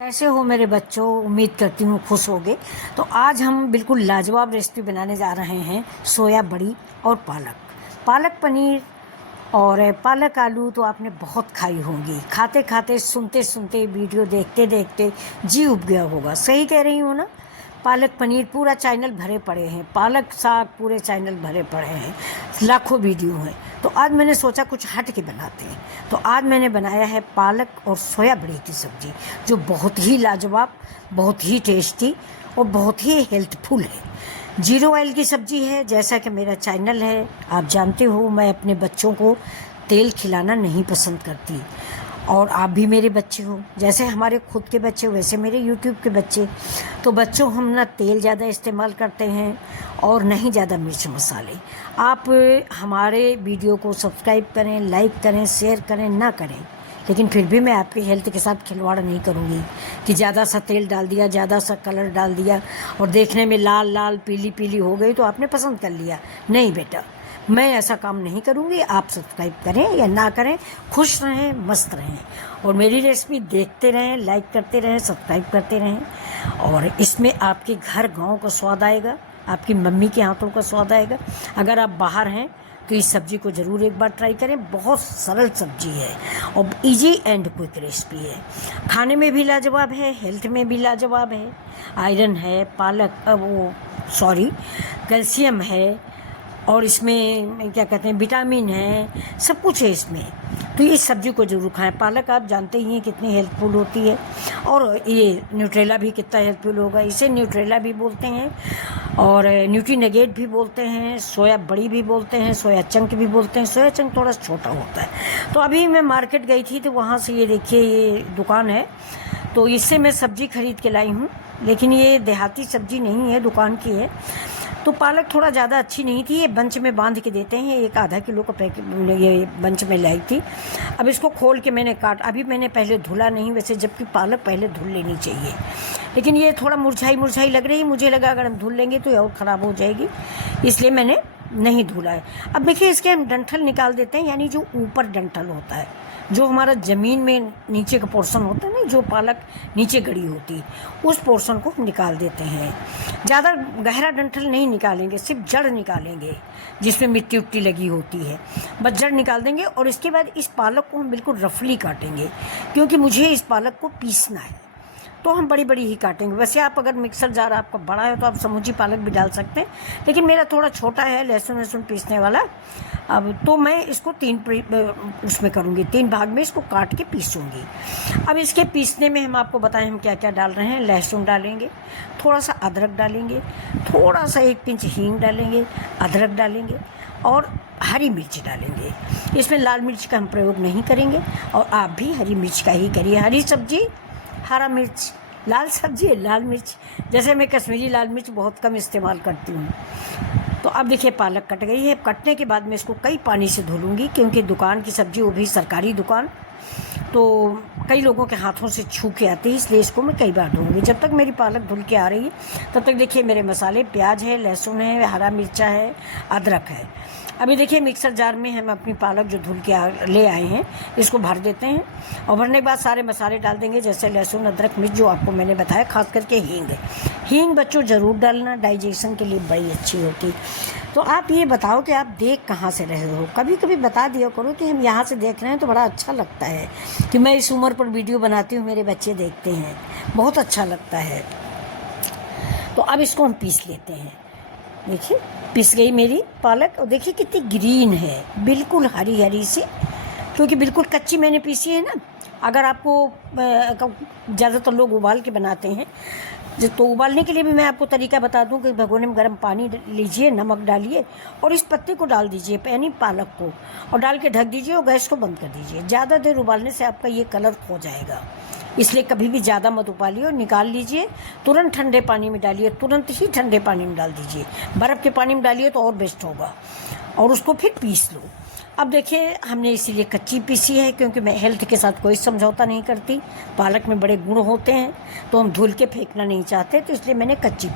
कैसे हो मेरे बच्चों। उम्मीद करती हूँ खुश होगे। तो आज हम बिल्कुल लाजवाब रेसिपी बनाने जा रहे हैं, सोया बड़ी और पालक पनीर और पालक आलू। तो आपने बहुत खाई होंगी, खाते खाते सुनते सुनते वीडियो देखते देखते जी उब गया होगा। सही कह रही हूँ ना। पालक पनीर पूरा चैनल भरे पड़े हैं, पालक साग पूरे चैनल भरे पड़े हैं, लाखों वीडियो हैं। तो आज मैंने सोचा कुछ हट के बनाते हैं। तो आज मैंने बनाया है पालक और सोया बड़ी की सब्ज़ी, जो बहुत ही लाजवाब, बहुत ही टेस्टी और बहुत ही हेल्थफुल है। जीरो ऑयल की सब्ज़ी है। जैसा कि मेरा चैनल है, आप जानते हो मैं अपने बच्चों को तेल खिलाना नहीं पसंद करती, और आप भी मेरे बच्चे हो। जैसे हमारे खुद के बच्चे वैसे मेरे यूट्यूब के बच्चे। तो बच्चों, हम ना तेल ज़्यादा इस्तेमाल करते हैं और नहीं ज़्यादा मिर्च मसाले। आप हमारे वीडियो को सब्सक्राइब करें, लाइक करें, शेयर करें, ना करें, लेकिन फिर भी मैं आपकी हेल्थ के साथ खिलवाड़ नहीं करूँगी कि ज़्यादा सा तेल डाल दिया, ज़्यादा सा कलर डाल दिया और देखने में लाल लाल पीली पीली हो गई तो आपने पसंद कर लिया। नहीं बेटा, मैं ऐसा काम नहीं करूँगी। आप सब्सक्राइब करें या ना करें, खुश रहें, मस्त रहें और मेरी रेसिपी देखते रहें, लाइक करते रहें, सब्सक्राइब करते रहें। और इसमें आपके घर गांव का स्वाद आएगा, आपकी मम्मी के हाथों का स्वाद आएगा। अगर आप बाहर हैं तो इस सब्ज़ी को ज़रूर एक बार ट्राई करें। बहुत सरल सब्ज़ी है और इजी एंड क्विक रेसिपी है। खाने में भी लाजवाब है, हेल्थ में भी लाजवाब है। आयरन है, कैल्शियम है, और इसमें क्या कहते हैं, विटामिन है, सब कुछ है इसमें। तो इस सब्ज़ी को जरूर खाएं। पालक आप जानते ही हैं कितनी हेल्पफुल होती है, और ये न्यूट्रेला भी कितना हेल्पफुल होगा। इसे न्यूट्रेला भी बोलते हैं और न्यूट्री नगेट भी बोलते हैं, सोया बड़ी भी बोलते हैं, सोया चंक भी बोलते हैं। सोया चंक थोड़ा छोटा होता है। तो अभी मैं मार्केट गई थी तो वहाँ से ये देखिए, ये दुकान है, तो इससे मैं सब्ज़ी खरीद के लाई हूँ। लेकिन ये देहाती सब्ज़ी नहीं है, दुकान की है। तो पालक थोड़ा ज़्यादा अच्छी नहीं थी। ये बंच में बांध के देते हैं, एक आधा किलो का पैकेट ये बंच में लाई थी। अब इसको खोल के मैंने अभी मैंने पहले धुला नहीं वैसे, जबकि पालक पहले धुल लेनी चाहिए, लेकिन ये थोड़ा मुरझाई मुरझाई लग रही है। मुझे लगा अगर हम धुल लेंगे तो और ख़राब हो जाएगी, इसलिए मैंने नहीं धुला है। अब देखिए, इसके हम डंठल निकाल देते हैं, यानी जो ऊपर डंठल होता है, जो हमारा ज़मीन में नीचे का पोर्शन होता है ना, जो पालक नीचे गड़ी होती, उस पोर्शन को हम निकाल देते हैं। ज़्यादा गहरा डंठल नहीं निकालेंगे, सिर्फ जड़ निकालेंगे जिसमें मिट्टी उट्टी लगी होती है, बस जड़ निकाल देंगे। और इसके बाद इस पालक को हम बिल्कुल रफली काटेंगे, क्योंकि मुझे इस पालक को पीसना है, तो हम बड़ी बड़ी ही काटेंगे। वैसे आप अगर मिक्सर जार आपका बड़ा है तो आप समूची पालक भी डाल सकते हैं, लेकिन मेरा थोड़ा छोटा है, लहसुन वहसुन पीसने वाला। अब तो मैं इसको उसमें करूँगी, 3 भाग में इसको काट के पीसूँगी। अब इसके पीसने में हम आपको बताएं हम क्या क्या डाल रहे हैं। लहसुन डालेंगे, थोड़ा सा अदरक डालेंगे, थोड़ा सा 1 पिंच हींग डालेंगे, अदरक डालेंगे और हरी मिर्च डालेंगे। इसमें लाल मिर्च का हम प्रयोग नहीं करेंगे, और आप भी हरी मिर्च का ही करिए। हरी सब्जी हरा मिर्च, लाल सब्जी है लाल मिर्च। जैसे मैं कश्मीरी लाल मिर्च बहुत कम इस्तेमाल करती हूँ। तो अब देखिए, पालक कट गई है। कटने के बाद मैं इसको कई पानी से धुलूँगी, क्योंकि दुकान की सब्ज़ी, वो भी सरकारी दुकान, तो कई लोगों के हाथों से छू के आती है, इसलिए इसको मैं कई बार धोऊंगी। जब तक मेरी पालक धुल के आ रही है तब तक देखिए मेरे मसाले, प्याज है, लहसुन है, हरा मिर्चा है, अदरक है। अभी देखिए मिक्सर जार में हम अपनी पालक जो धुल के ले आए हैं इसको भर देते हैं, और भरने के बाद सारे मसाले डाल देंगे, जैसे लहसुन, अदरक, मिर्च, जो आपको मैंने बताया। खास करके हींग बच्चों ज़रूर डालना, डाइजेशन के लिए बड़ी अच्छी होती। तो आप ये बताओ कि आप देख कहाँ से रहे हो। कभी कभी बता दिया करो कि हम यहाँ से देख रहे हैं, तो बड़ा अच्छा लगता है कि मैं इस उम्र पर वीडियो बनाती हूँ, मेरे बच्चे देखते हैं, बहुत अच्छा लगता है। तो अब इसको हम पीस लेते हैं। देखिए पिस गई मेरी पालक, और देखिए कितनी ग्रीन है, बिल्कुल हरी हरी सी, क्योंकि बिल्कुल कच्ची मैंने पीसी है ना। अगर आपको ज़्यादातर लोग उबाल के बनाते हैं, तो उबालने के लिए भी मैं आपको तरीका बता दूं कि भगोने में गर्म पानी लीजिए, नमक डालिए और इस पत्ते को डाल दीजिए, यानी पालक को, और डाल के ढक दीजिए और गैस को बंद कर दीजिए। ज़्यादा देर उबालने से आपका ये कलर खो जाएगा, इसलिए कभी भी ज़्यादा मत उबालिए और निकाल लीजिए। तुरंत ठंडे पानी में डालिए, तुरंत ही ठंडे पानी में डाल दीजिए। बर्फ़ के पानी में डालिए तो और बेस्ट होगा, और उसको फिर पीस लो। अब देखिए, हमने इसीलिए कच्ची पीसी है क्योंकि मैं हेल्थ के साथ कोई समझौता नहीं करती। पालक में बड़े गुण होते हैं, तो हम धुल के फेंकना नहीं चाहते, तो इसलिए मैंने कच्ची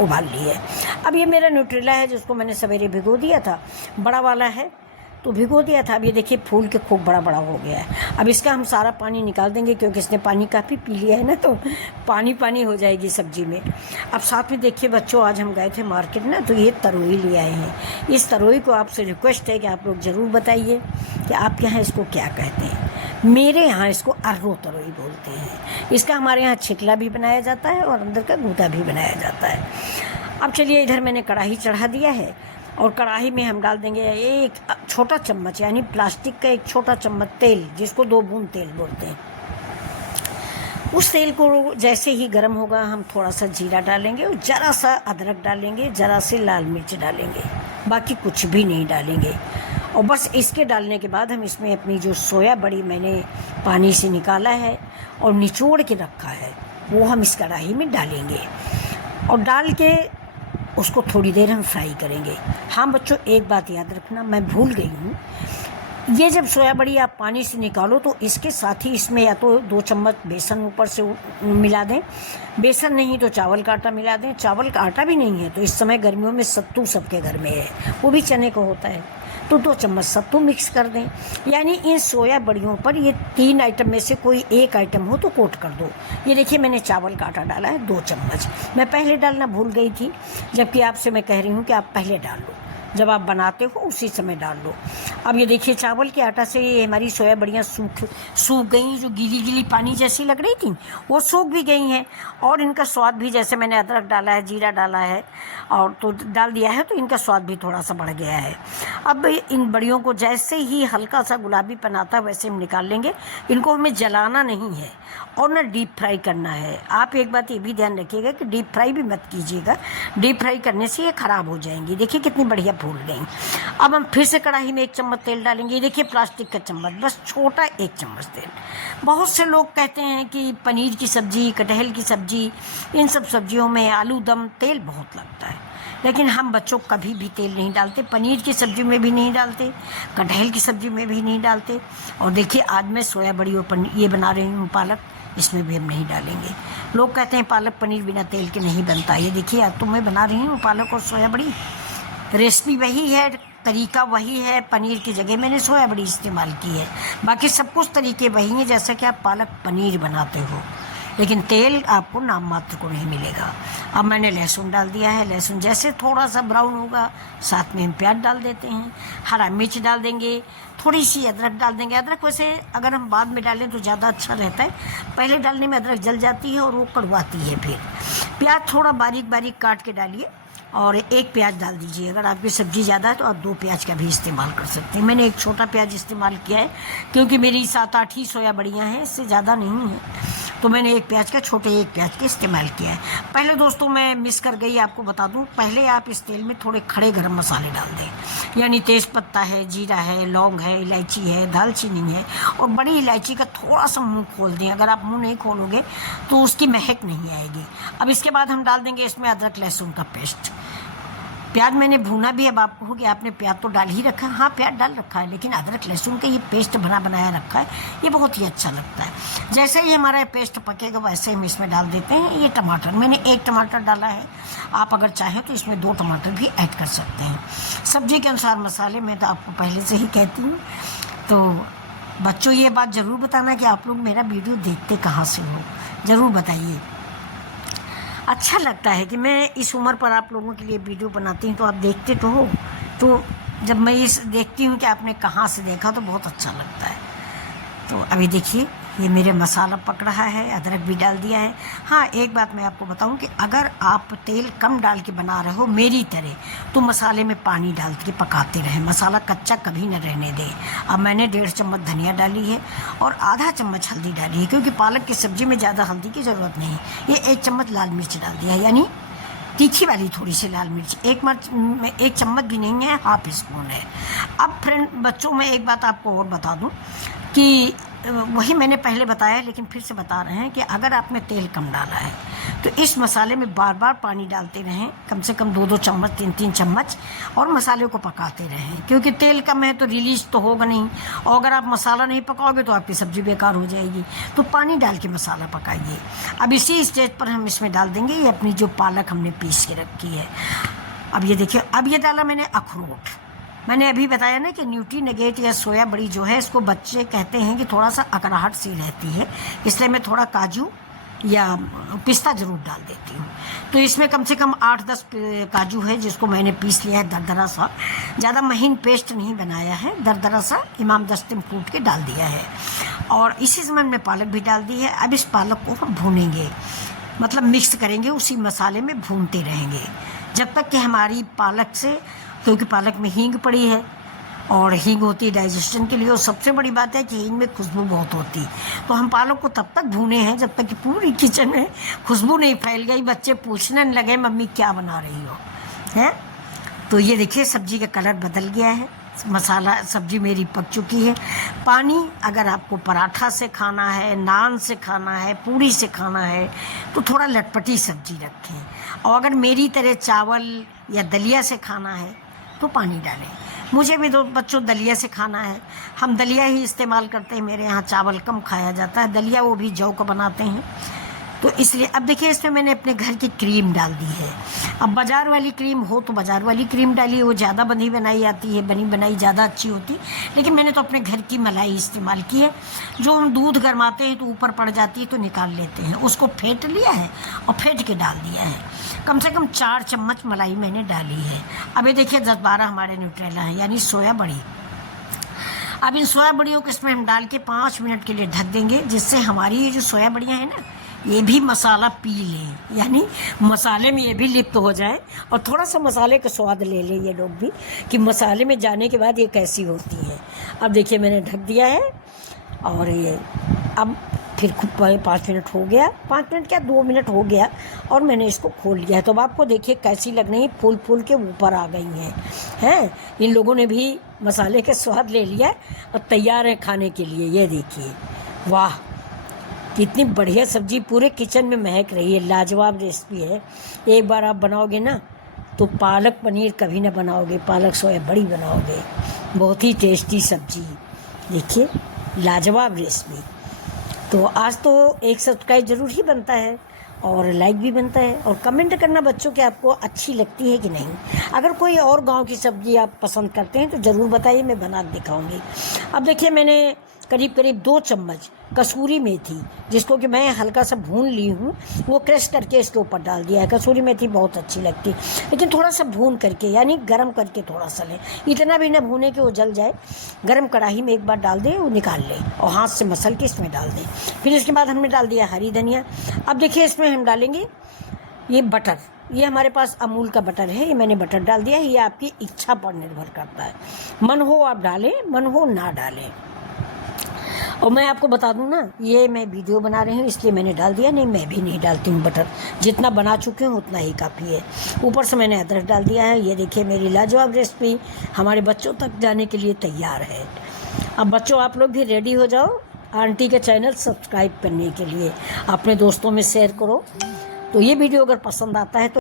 उबाल ली है। अब ये मेरा न्यूट्रेला है जिसको मैंने सवेरे भिगो दिया था, बड़ा वाला है, तो भिगो दिया था। अब ये देखिए फूल के खूब बड़ा बड़ा हो गया है। अब इसका हम सारा पानी निकाल देंगे क्योंकि इसने पानी काफ़ी पी लिया है ना, तो पानी पानी हो जाएगी सब्जी में। अब साथ में देखिए बच्चों, आज हम गए थे मार्केट ना, तो ये तरोई ले आए हैं। इस तरोई को आपसे रिक्वेस्ट है कि आप लोग ज़रूर बताइए कि आपके यहाँ इसको क्या कहते हैं। मेरे यहाँ इसको अर्रो तरोई बोलते हैं। इसका हमारे यहाँ छिकला भी बनाया जाता है और अंदर का गूदा भी बनाया जाता है। अब चलिए, इधर मैंने कढ़ाई चढ़ा दिया है और कढ़ाई में हम डाल देंगे एक छोटा चम्मच, यानी प्लास्टिक का एक छोटा चम्मच तेल, जिसको 2 बूंद तेल बोलते हैं। उस तेल को जैसे ही गर्म होगा हम थोड़ा सा जीरा डालेंगे और ज़रा सा अदरक डालेंगे, ज़रा सी लाल मिर्च डालेंगे, बाकी कुछ भी नहीं डालेंगे। और बस इसके डालने के बाद हम इसमें अपनी जो सोया बड़ी मैंने पानी से निकाला है और निचोड़ के रखा है, वो हम इस कढ़ाई में डालेंगे और डाल के उसको थोड़ी देर हम फ्राई करेंगे। हाँ बच्चों, एक बात याद रखना, मैं भूल गई हूँ, ये जब सोया बड़ी आप पानी से निकालो तो इसके साथ ही इसमें या तो 2 चम्मच बेसन ऊपर से मिला दें, बेसन नहीं तो चावल का आटा मिला दें। चावल का आटा भी नहीं है तो इस समय गर्मियों में सत्तू सबके घर में है, वो भी चने को होता है, तो 2 चम्मच सत्तू मिक्स कर दें। यानी इन सोया बड़ियों पर ये 3 आइटम में से कोई एक आइटम हो तो कोट कर दो। ये देखिए मैंने चावल का आटा डाला है 2 चम्मच, मैं पहले डालना भूल गई थी, जबकि आपसे मैं कह रही हूँ कि आप पहले डाल लो, जब आप बनाते हो उसी समय डाल लो। अब ये देखिए चावल के आटा से ये हमारी सोया बड़ियाँ सूख गई, जो गीली गीली पानी जैसी लग रही थी वो सूख भी गई हैं और इनका स्वाद भी, जैसे मैंने अदरक डाला है, जीरा डाला है और तो डाल दिया है, तो इनका स्वाद भी थोड़ा सा बढ़ गया है। अब इन बड़ियों को जैसे ही हल्का सा गुलाबी पनाता है वैसे हम निकाल लेंगे। इनको हमें जलाना नहीं है और ना डीप फ्राई करना है। आप एक बात ये भी ध्यान रखिएगा कि डीप फ्राई भी मत कीजिएगा, डीप फ्राई करने से ये ख़राब हो जाएंगी। देखिए कितनी बढ़िया फूल गई। अब हम फिर से कढ़ाई में 1 चम्मच तेल डालेंगे। ये देखिए प्लास्टिक का चम्मच, बस छोटा 1 चम्मच तेल। बहुत से लोग कहते हैं कि पनीर की सब्ज़ी, कटहल की सब्ज़ी, इन सब सब्जियों में आलू दम तेल बहुत लगता है, लेकिन हम बच्चों कभी भी तेल नहीं डालते, पनीर की सब्ज़ी में भी नहीं डालते, कटहल की सब्ज़ी में भी नहीं डालते। और देखिए आज मैं सोया बड़ी और ये बना रही हूँ पालक, इसमें भी हम नहीं डालेंगे। लोग कहते हैं पालक पनीर बिना तेल के नहीं बनता। ये देखिए आज तो मैं बना रही हूँ पालक और सोया बड़ी, रेसिपी वही है, तरीका वही है, पनीर की जगह मैंने सोया बड़ी इस्तेमाल की है, बाकी सब कुछ तरीके वही हैं जैसा कि आप पालक पनीर बनाते हो, लेकिन तेल आपको नाम मात्र को नहीं मिलेगा। अब मैंने लहसुन डाल दिया है, लहसुन जैसे थोड़ा सा ब्राउन होगा साथ में हम प्याज डाल देते हैं, हरा मिर्च डाल देंगे, थोड़ी सी अदरक डाल देंगे। अदरक वैसे अगर हम बाद में डालें तो ज़्यादा अच्छा रहता है, पहले डालने में अदरक जल जाती है और वो कड़वाती है। फिर प्याज थोड़ा बारीक बारीक काट के डालिए और 1 प्याज डाल दीजिए। अगर आपकी सब्ज़ी ज़्यादा है तो आप 2 प्याज का भी इस्तेमाल कर सकते हैं। मैंने एक छोटा प्याज इस्तेमाल किया है क्योंकि मेरी 7-8 ही सोया बड़ियाँ हैं, इससे ज़्यादा नहीं है, तो मैंने 1 प्याज का, छोटे 1 प्याज का इस्तेमाल किया है। पहले दोस्तों मैं मिस कर गई, आपको बता दूं, पहले आप इस तेल में थोड़े खड़े गरम मसाले डाल दें, यानी तेज़पत्ता है, जीरा है, लौंग है, इलायची है, दालचीनी है और बड़ी इलायची का थोड़ा सा मुंह खोल दें। अगर आप मुंह नहीं खोलोगे तो उसकी महक नहीं आएगी। अब इसके बाद हम डाल देंगे इसमें अदरक लहसुन का पेस्ट। प्याज मैंने भूना भी, अब आपको हो कि आपने प्याज तो डाल ही रखा है, हाँ प्याज डाल रखा है, लेकिन अदरक लहसुन का ये पेस्ट बनाया रखा है, ये बहुत ही अच्छा लगता है। जैसे ही हमारा पेस्ट पकेगा वैसे हम इसमें डाल देते हैं ये टमाटर। मैंने 1 टमाटर डाला है, आप अगर चाहें तो इसमें 2 टमाटर भी ऐड कर सकते हैं। सब्जी के अनुसार मसाले मैं तो आपको पहले से ही कहती हूँ। तो बच्चों ये बात ज़रूर बताना कि आप लोग मेरा वीडियो देखते कहाँ से हो, ज़रूर बताइए। अच्छा लगता है कि मैं इस उम्र पर आप लोगों के लिए वीडियो बनाती हूँ, तो आप देखते तो हो, तो जब मैं इस देखती हूँ कि आपने कहाँ से देखा तो बहुत अच्छा लगता है। तो अभी देखिए ये मेरे मसाला पक रहा है, अदरक भी डाल दिया है। हाँ एक बात मैं आपको बताऊं कि अगर आप तेल कम डाल के बना रहे हो मेरी तरह, तो मसाले में पानी डाल के पकाते रहें, मसाला कच्चा कभी न रहने दें। अब मैंने 1.5 चम्मच धनिया डाली है और आधा चम्मच हल्दी डाली है, क्योंकि पालक की सब्ज़ी में ज़्यादा हल्दी की ज़रूरत नहीं है। ये 1 चम्मच लाल मिर्च डाल दिया है, यानी तीखी वाली थोड़ी सी लाल मिर्च, 1 चम्मच भी नहीं है, हाफ स्पून है। अब फ्रेंड बच्चों मैं एक बात आपको और बता दूं कि वही मैंने पहले बताया लेकिन फिर से बता रहे हैं कि अगर आपने तेल कम डाला है तो इस मसाले में बार बार पानी डालते रहें, कम से कम 2-2 चम्मच 3-3 चम्मच, और मसाले को पकाते रहें, क्योंकि तेल कम है तो रिलीज तो होगा नहीं, और अगर आप मसाला नहीं पकाओगे तो आपकी सब्ज़ी बेकार हो जाएगी। तो पानी डाल के मसाला पकाइए। अब इसी स्टेज पर हम इसमें डाल देंगे ये अपनी जो पालक हमने पीस के रखी है। अब ये देखिए, अब ये डाला मैंने अखरोट, मैंने अभी बताया ना कि न्यूट्री नगेट या सोया बड़ी जो है, इसको बच्चे कहते हैं कि थोड़ा सा अकड़ाहट सी रहती है, इसलिए मैं थोड़ा काजू या पिस्ता ज़रूर डाल देती हूँ। तो इसमें कम से कम 8-10 काजू है, जिसको मैंने पीस लिया है दरदरा सा, ज़्यादा महीन पेस्ट नहीं बनाया है, दरदरा सा इमाम दस्ते में कूट के डाल दिया है। और इसी समय मैंने पालक भी डाल दी है। अब इस पालक को हम भूनेंगे, मतलब मिक्स करेंगे, उसी मसाले में भूनते रहेंगे जब तक कि हमारी पालक से, क्योंकि पालक में हींग पड़ी है और हींग होती है डाइजेशन के लिए, और सबसे बड़ी बात है कि हींग में खुशबू बहुत होती, तो हम पालक को तब तक भूने हैं जब तक कि पूरी किचन में खुशबू नहीं फैल गई, बच्चे पूछने लगे मम्मी क्या बना रही हो, हैं। तो ये देखिए सब्जी का कलर बदल गया है, मसाला सब्जी मेरी पक चुकी है। पानी अगर आपको पराठा से खाना है, नान से खाना है, पूरी से खाना है, तो थोड़ा लटपटी सब्जी रखें, और अगर मेरी तरह चावल या दलिया से खाना है तो पानी डालें। मुझे भी दो बच्चों दलिया से खाना है, हम दलिया ही इस्तेमाल करते हैं, मेरे यहाँ चावल कम खाया जाता है, दलिया वो भी जौ का बनाते हैं, तो इसलिए। अब देखिए इसमें मैंने अपने घर की क्रीम डाल दी है। अब बाज़ार वाली क्रीम हो तो बाज़ार वाली क्रीम डालिए, वो ज़्यादा बनी बनाई आती है, बनी बनाई ज़्यादा अच्छी होती, लेकिन मैंने तो अपने घर की मलाई इस्तेमाल की है। जो हम दूध गरमाते हैं तो ऊपर पड़ जाती है तो निकाल लेते हैं, उसको फेंट लिया है और फेंट के डाल दिया है। कम से कम 4 चम्मच मलाई मैंने डाली है। अब ये देखिए 10-12 हमारे न्यूट्रेला हैं, यानी सोया बड़ी। अब इन सोया बड़ियों को इसमें हम डाल के 5 मिनट के लिए ढक देंगे, जिससे हमारी ये जो सोया बड़ियाँ हैं ना, ये भी मसाला पी लें, यानी मसाले में ये भी लिप्त हो जाए और थोड़ा सा मसाले का स्वाद ले लें ये लोग भी, कि मसाले में जाने के बाद ये कैसी होती है। अब देखिए मैंने ढक दिया है, और ये अब फिर 5 मिनट हो गया, 5 मिनट क्या 2 मिनट हो गया, और मैंने इसको खोल लिया है। तो अब आपको देखिए कैसी लग रही है, फूल फूल के ऊपर आ गई हैं। इन लोगों ने भी मसाले का स्वाद ले लिया और तैयार है खाने के लिए। ये देखिए, वाह कितनी बढ़िया सब्जी पूरे किचन में महक रही है, लाजवाब रेसिपी है। एक बार आप बनाओगे ना तो पालक पनीर कभी ना बनाओगे, पालक सोया बड़ी बनाओगे, बहुत ही टेस्टी सब्जी। देखिए लाजवाब रेसिपी। तो आज तो एक सब्सक्राइब ज़रूर ही बनता है और लाइक भी बनता है, और कमेंट करना बच्चों कि आपको अच्छी लगती है कि नहीं। अगर कोई और गांव की सब्ज़ी आप पसंद करते हैं तो ज़रूर बताइए, मैं बना के दिखाऊंगी। अब देखिए मैंने करीब 2 चम्मच कसूरी मेथी, जिसको कि मैं हल्का सा भून ली हूँ, वो क्रश करके इसके ऊपर डाल दिया है। कसूरी मेथी बहुत अच्छी लगती है, लेकिन थोड़ा सा भून करके, यानी गरम करके थोड़ा सा लें, इतना भी ना भूने कि वो जल जाए। गरम कढ़ाई में एक बार डाल दें, वो निकाल लें और हाथ से मसल के इसमें डाल दें। फिर इसके बाद हमने डाल दिया हरी धनिया। अब देखिए इसमें हम डालेंगे ये बटर, ये हमारे पास अमूल का बटर है, ये मैंने बटर डाल दिया है। ये आपकी इच्छा पर निर्भर करता है, मन हो आप डालें, मन हो ना डालें। और मैं आपको बता दूं ना, ये मैं वीडियो बना रही हूँ इसलिए मैंने डाल दिया, नहीं मैं भी नहीं डालती हूँ बटर, जितना बना चुके हूँ उतना ही काफ़ी है। ऊपर से मैंने अदरक डाल दिया है। ये देखिए मेरी लाजवाब रेसिपी हमारे बच्चों तक जाने के लिए तैयार है। अब बच्चों आप लोग भी रेडी हो जाओ आंटी का चैनल सब्सक्राइब करने के लिए, अपने दोस्तों में शेयर करो। तो ये वीडियो अगर पसंद आता है तो